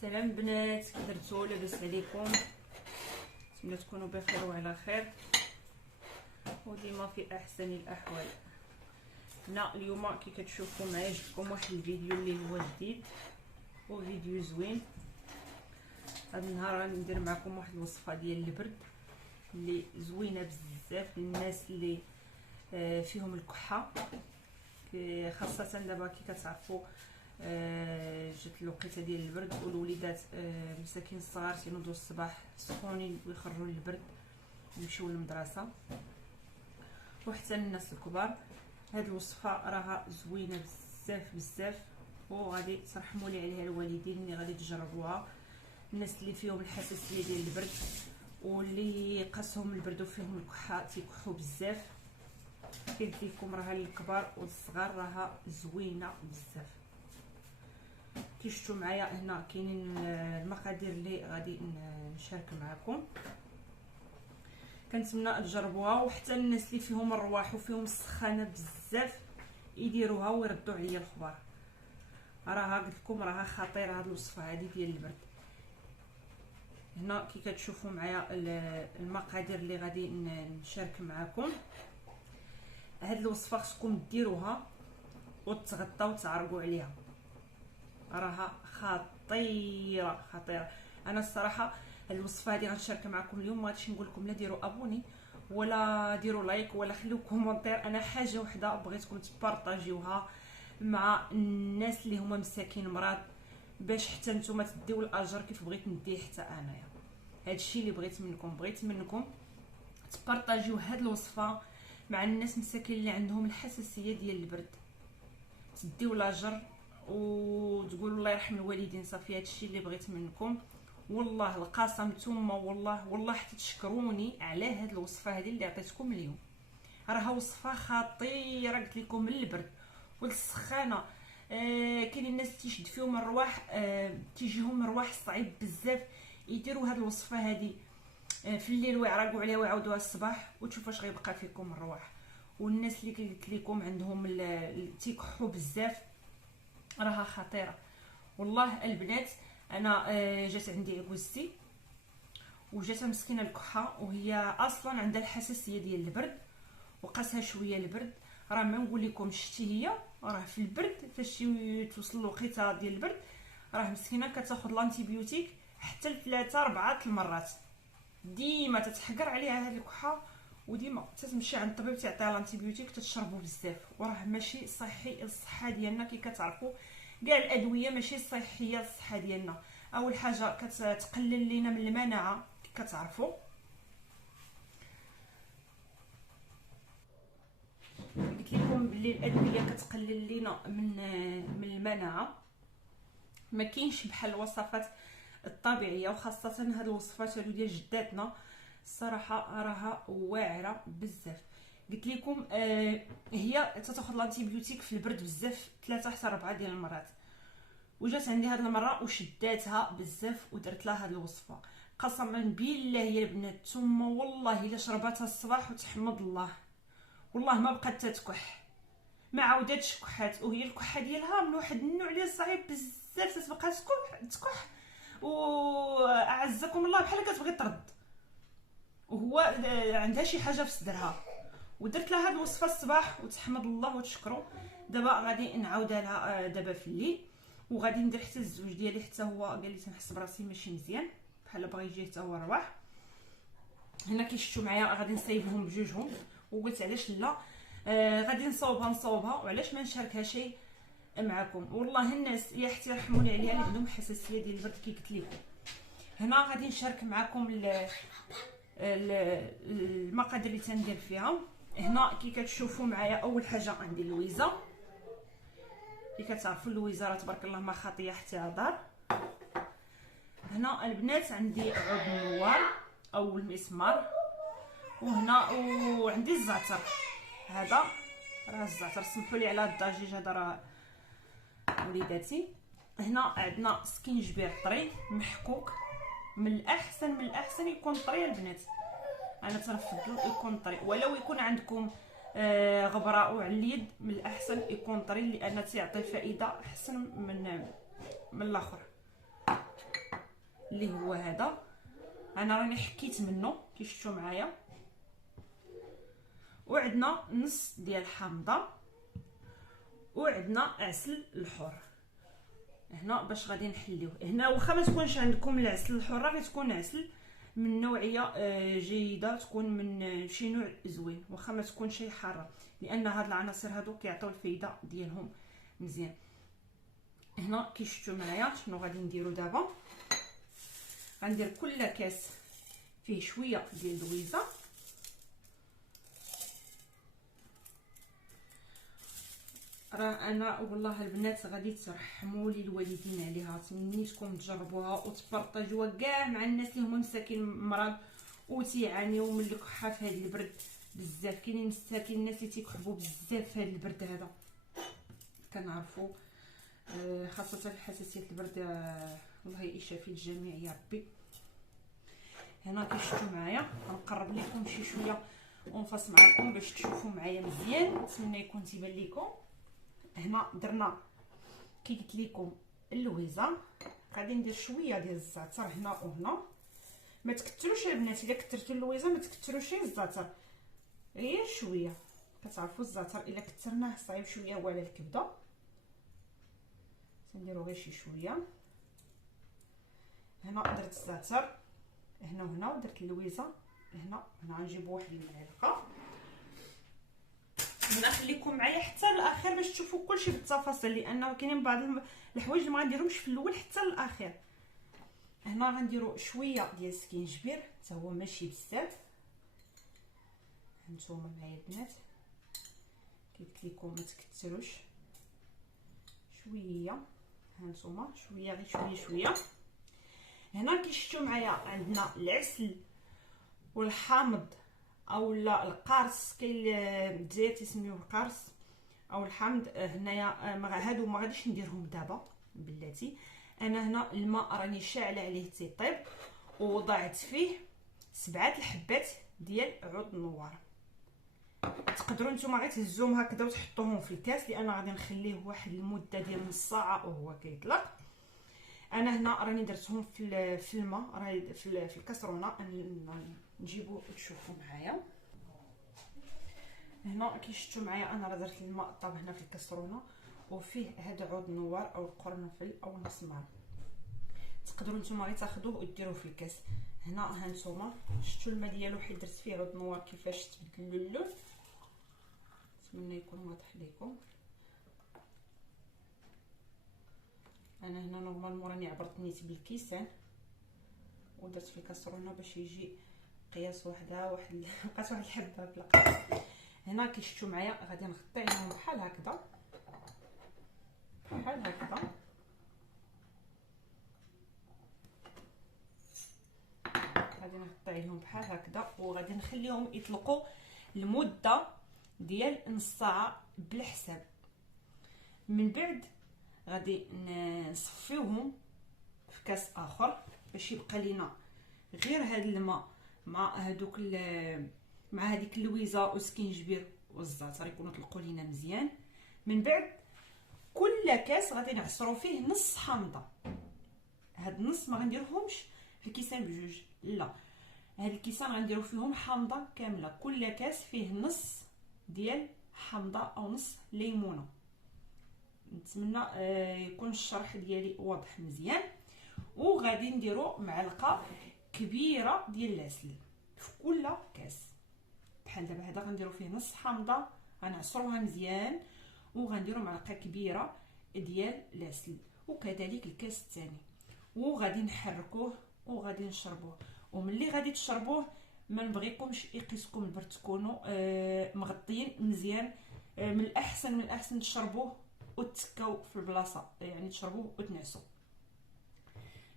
سلام بنات، كي درتو؟ لاباس عليكم؟ نتمنى تكونوا بخير وعلى خير وديما في احسن الاحوال. هنا اليوم كي كتشوفوا معايا جبت لكم واحد الفيديو اللي هو جديد وفيديو زوين. هذا النهار غادي ندير معكم واحد الوصفه ديال البرد اللي زوينه بزاف للناس اللي فيهم الكحه، خاصه دابا كي كتعرفوا جات الوقيته ديال البرد والوليدات مساكين الصغار تينوضوا الصباح سخونين ويخرجوا للبرد يمشيو للمدرسه، وحتى الناس الكبار. هاد الوصفه راها زوينه بزاف بزاف وغادي ترحموا لي عليها الوالدين اللي غادي تجربوها. الناس اللي فيهم الحساسيه ديال البرد واللي قاسهم البرد وفيهم الكحه تيكحوا بزاف، كيف لكم راها للكبار والصغار راها زوينه بزاف. كي شفتوا معايا هنا كاينين المقادير اللي غادي نشارك معكم، كنتمنى تجربوها وحتى الناس اللي فيهم الرواح وفيهم السخانه بزاف يديروها ويردوا عليا الخبر. راها قلت لكم راها خطيره هاد الوصفه هذه ديال البرد. هنا كي كتشوفوا معايا المقادير اللي غادي نشارك معكم. هاد الوصفه خصكم ديروها وتغطاو وتعرقوا عليها، راها خطيره خطيره. انا الصراحه الوصفه هذه غنشارك معكم اليوم، ما غاديش نقول لكم لا ديروا ابوني ولا ديروا لايك ولا خليو كومونتير. انا حاجه وحده بغيتكم تبارطاجيوها مع الناس اللي هما مساكين مرض، باش حتى نتوما تديو الاجر كيف بغيت نديه حتى انايا. هادشي اللي بغيت منكم تبارطاجيو هاد الوصفه مع الناس مساكين اللي عندهم الحساسيه ديال البرد، تديو لاجر وتقولوا الله يرحم الوالدين. صافي هادشي اللي بغيت منكم، والله القسم نتوما والله حتى تشكروني على هاد الوصفه هذه اللي عطيتكم اليوم. راها وصفه خطيره قلت لكم من البرد والسخانه. كاين الناس تيشد فيهم الرواح، تيجيهم الرواح صعيب بزاف، يديروا هاد الوصفه هذه في الليل ويعرقوا عليها ويعاودوها الصباح وتشوفوا اش غيبقى فيكم الرواح. والناس اللي قلت لكم عندهم تيكحوا بزاف راها خطيره. والله البنات انا جات عندي عكوزتي وجاتها مسكينه الكحه وهي اصلا عندها الحساسيه ديال البرد وقاسها شويه البرد. راه ما نقول لكم شتي هي راه في البرد فاش توصل الوقيته ديال البرد راه مسكينه كتاخذ الانتيبيوتيك حتى ل3 4 المرات، ديما تتحقر عليها هذه الكحه وديما تتمشي عند الطبيب تعطيها الانتيبيوتيك تتشربو بزاف، وراه ماشي صحي للصحه ديالنا. كي كتعرفوا كاع الادويه ماشي صحيه للصحه ديالنا. اول حاجه كتقلل لينا من المناعه، كتعرفوا قلت لكم بلي الادويه كتقلل لينا من المناعه. ما كاينش بحال الوصفات الطبيعيه، وخاصه هاد الوصفات هادو ديال جداتنا الصراحه راها واعره بزاف. قلت لكم هي تاخذ الانتيبيوتيك في البرد بزاف 3 حتى 4 ديال المرات، وجات عندي هاد المره وشداتها بزاف ودرت لها هاد الوصفه. قسما بالله يا البنات ثم والله الا شرباتها الصباح وتحمد الله والله ما بقات تتكح، ما عاودتش كحات. وهي الكحه ديالها من واحد النوع اللي صعيب بزاف، تتبقى تكح واعزكم الله بحال كتبغي ترد، وهو عندها شي حاجه في صدرها. ودرت لها هاد الوصفه الصباح وتحمد الله وتشكروا. دابا غادي نعاودها لها دابا في الليل، وغادي ندير حتى الزوج ديالي حتى هو قال لي تنحس براسي ماشي مزيان بحال بغى يجي حتى هو الرواح. هنا كي شفتوا معايا غادي نصايبهم بجوجهم، وقلت علاش لا غادي نصاوبها وعلاش ما نشاركها شيء معكم. والله الناس يا حتى يرحموني عليها اللي عندهم حساسيه ديال البرد كي قلت لكم. هنا غادي نشارك معكم المقادير اللي تندير فيها. هنا كي كتشوفوا معايا اول حاجه عندي اللويزه، كي كتعرفوا اللويزه راه تبارك الله ما خاطيه حتى عذار. هنا البنات عندي عود النوار او المسمار، وهنا وعندي الزعتر. هذا راه الزعتر، سمحوا لي على الضجيج هذا راه وليداتي. هنا عندنا سكينجبير طري محكوك، من الاحسن يكون طري البنات، انا تنفضل يكون طري، ولو يكون عندكم غبره وعلى اليد من الاحسن يكون طري لان تيعطي فائده احسن من الاخر. اللي هو هذا، انا راني حكيت منه كي شفتوا معايا. وعندنا نص ديال الحامضه، وعندنا عسل الحر هنا باش غادي نحليوه. هنا واخا ما تكونش عندكم العسل الحر، غتكون عسل من نوعيه جيده، تكون من شي نوع زوين، واخا ما تكون شي حاره، لان هاد العناصر هادو كيعطيو الفايده ديالهم مزيان. هنا كي شفتوا معايا شنو غادي نديرو دابا، غندير كل كاس فيه شويه ديال اللويزه، راه انا والله البنات غادي ترحموا لي الوالدين عليها، تمنيتكم تجربوها وتبارطاجوها كاع مع الناس اللي هما مساكين مرض وتيعانيو من الكحه في هذا البرد بزاف. كاينين مساكين الناس اللي تيكحبوا بزاف في هذا البرد هذا، كنعرفوا خاصه حساسيه البرد. الله يشافي الجميع يا ربي. هنا كيشفتوا معايا غنقرب لكم شي شويه ونفص معكم باش تشوفوا معايا مزيان، نتمنى يكون تيبان لكم. هنا درنا كي قلت لكم اللويزه، غادي ندير شويه ديال الزعتر هنا وهنا. ما تكثروش البنات، الا كثرتوا اللويزه ما تكثروش الزعتر، غير شويه. كتعرفوا الزعتر الا كثرناه صعيب شويه هو على الكبده، نديرو غير شي شويه. هنا درت الزعتر هنا وهنا، ودرت اللويزه هنا وهنا. غنجيب واحد المعلقه، نخليكم معايا حتى الاخير باش تشوفوا كلشي بالتفاصيل، لانه كاينين بعض الحوايج اللي ما غنديرهمش في الاول حتى الاخير. هنا غنديروا شويه ديال السكينجبير حتى هو ماشي بزاف. هانتوما معايا البنات كي قلت لكم ما تكثروش، شويه هانتوما شويه غير شويه. هنا كي شفتوا معايا عندنا العسل والحامض او لا القرص، كاين الجزائر تسميوه القرص او الحامض. هنايا هادو ما غاديش نديرهم دابا بلاتي. انا هنا الماء راني شاعله عليه تيطيب، وضعت فيه 7 الحبات ديال عود النوار. تقدروا نتوما غير تهزوهم هكذا وتحطوهم في الكاس، لان غادي نخليه واحد المده ديال نص ساعه وهو كيطلق. انا هنا راني درتهم في الماء، راني في الكاسرونه. نجيبو تشوفوا معايا. هنا كي شفتوا معايا انا راه درت الماء طاب هنا في الكاسرونه، وفيه هذا عود النوار او القرنفل او المسمار. تقدروا نتوما غير تاخذوه وديروه في الكاس. هنا هانتوما شفتوا الماء ديالو حيت درت فيه عود النوار كيفاش تبدل اللون، نتمنى يكون واضح لكم. انا هنا نورمالمون راني عبرت نيت بالكيسان ودرت في الكاسرونه باش يجي قياس وحده بقات واحد الحبه بلا. هنا كي شفتوا معايا غادي نغطي عليهم بحال هكذا غادي نغطي عليهم بحال هكذا، وغادي نخليهم يطلقوا لمده ديال نص ساعه بالحساب. من بعد غادي نصفيوهم في كاس اخر باش يبقى لينا غير هذا الماء مع هذوك مع هذيك اللويزه وسكينجبير والزعتر يكونوا طلقوا لينا مزيان. من بعد كل كاس غادي نعصروا فيه نص حامضه. هاد النص ما غنديرهمش في الكيسان بجوج، لا، هاد الكيسان غنديروا فيهم حامضه كامله. كل كاس فيه نص ديال حامضه او نص ليمونه. نتمنى يكون الشرح ديالي واضح مزيان. وغادي نديروا معلقه كبيره ديال العسل في كل كاس. بحال دابا هذا غنديروا فيه نص حامضه، غنعصروها مزيان، وغنديروا معلقه كبيره ديال العسل، وكذلك الكاس الثاني. وغادي نحركوه وغادي نشربوه. وملي غادي تشربوه ما نبغيكمش يقيسكم البرد، تكونوا مغطيين مزيان. من الاحسن تشربوه وتسكاو في البلاصه، يعني تشربوه وتنعسوا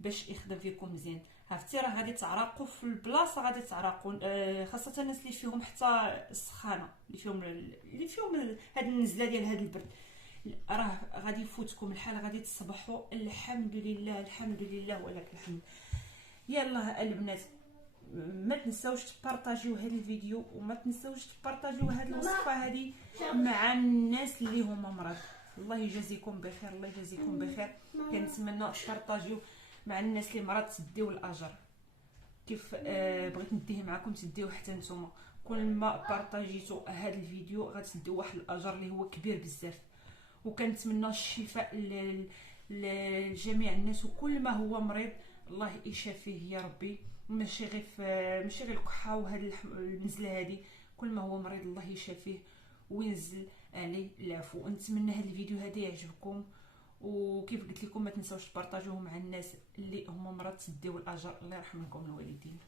باش يخدم فيكم مزيان. عرفتي راه غادي تعرقوا في البلاصه، غادي تعرقوا خاصه الناس اللي فيهم حتى السخانه، اللي فيهم هاد النزله ديال هاد البرد، راه غادي يفوتكم الحال، غادي تصبحوا الحمد لله ولك الحمد. يلا البنات ما تنساوش تبارطاجيو هذا الفيديو، وما تنساوش تبارطاجيو هذه الوصفه هذه مع الناس اللي هما مرض. الله يجازيكم بخير، الله يجازيكم بخير. كنتمنى تبارطاجيو مع الناس اللي مرض تديو الاجر كيف بغيت نديه معكم تديوه حتى نتوما. كل ما بارطاجيتو هذا الفيديو غتديو واحد الاجر اللي هو كبير بزاف، وكنتمنى الشفاء لجميع الناس، وكل ما هو مريض الله يشافيه يا ربي. ماشي غير الكحه وهاد النزله هادي، كل ما هو مريض الله يشافيه وينزل عليه العفو. نتمنى هاد الفيديو هذا يعجبكم، وكيف قلت لكم ما تنساوش تبارطاجوه مع الناس اللي هما مرض تديو الاجر. الله يرحم لكم الوالدين.